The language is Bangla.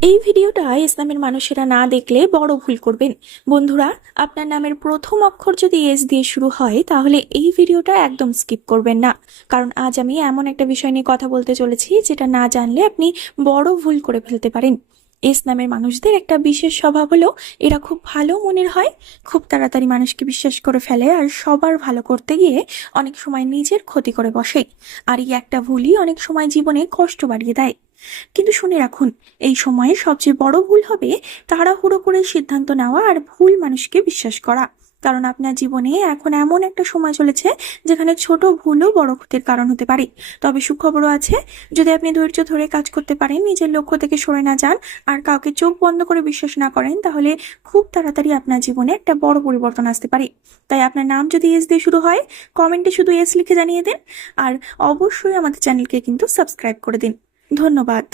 এই ভিডিওটা ইসলামের মানুষেরা না দেখলে বড় ভুল করবেন। বন্ধুরা, আপনার নামের প্রথম অক্ষর যদি এস দিয়ে শুরু হয় তাহলে এই ভিডিওটা একদম স্কিপ করবেন না, কারণ আজ আমি এমন একটা বিষয় নিয়ে কথা বলতে চলেছি যেটা না জানলে আপনি বড় ভুল করে ফেলতে পারেন। এস নামের মানুষদের একটা বিশেষ স্বভাব হলো এরা খুব ভালো মনের হয়, খুব তাড়াতাড়ি মানুষকে বিশ্বাস করে ফেলে আর সবার ভালো করতে গিয়ে অনেক সময় নিজের ক্ষতি করে বসে। আর এই একটা ভুলই অনেক সময় জীবনে কষ্ট বাড়িয়ে দেয়। কিন্তু শুনে রাখুন, এই সময়ে সবচেয়ে বড় ভুল হবে তাড়াহুড়ো করে সিদ্ধান্ত নেওয়া আর ভুল মানুষকে বিশ্বাস করা। কারণ আপনার জীবনে এখন এমন একটা সময় চলেছে যেখানে ছোট ভুলও বড় ক্ষতির কারণ হতে পারে। তবে সুখবরও আছে, যদি আপনি ধৈর্য ধরে কাজ করতে পারেন, নিজের লক্ষ্য থেকে সরে না যান আর কাউকে চোখ বন্ধ করে বিশ্বাস না করেন, তাহলে খুব তাড়াতাড়ি আপনার জীবনে একটা বড় পরিবর্তন আসতে পারে। তাই আপনার নাম যদি এস দিয়ে শুরু হয়, কমেন্টে শুধু এস লিখে জানিয়ে দিন। আর অবশ্যই আমাদের চ্যানেলকে কিন্তু সাবস্ক্রাইব করে দিন। ধন্যবাদ।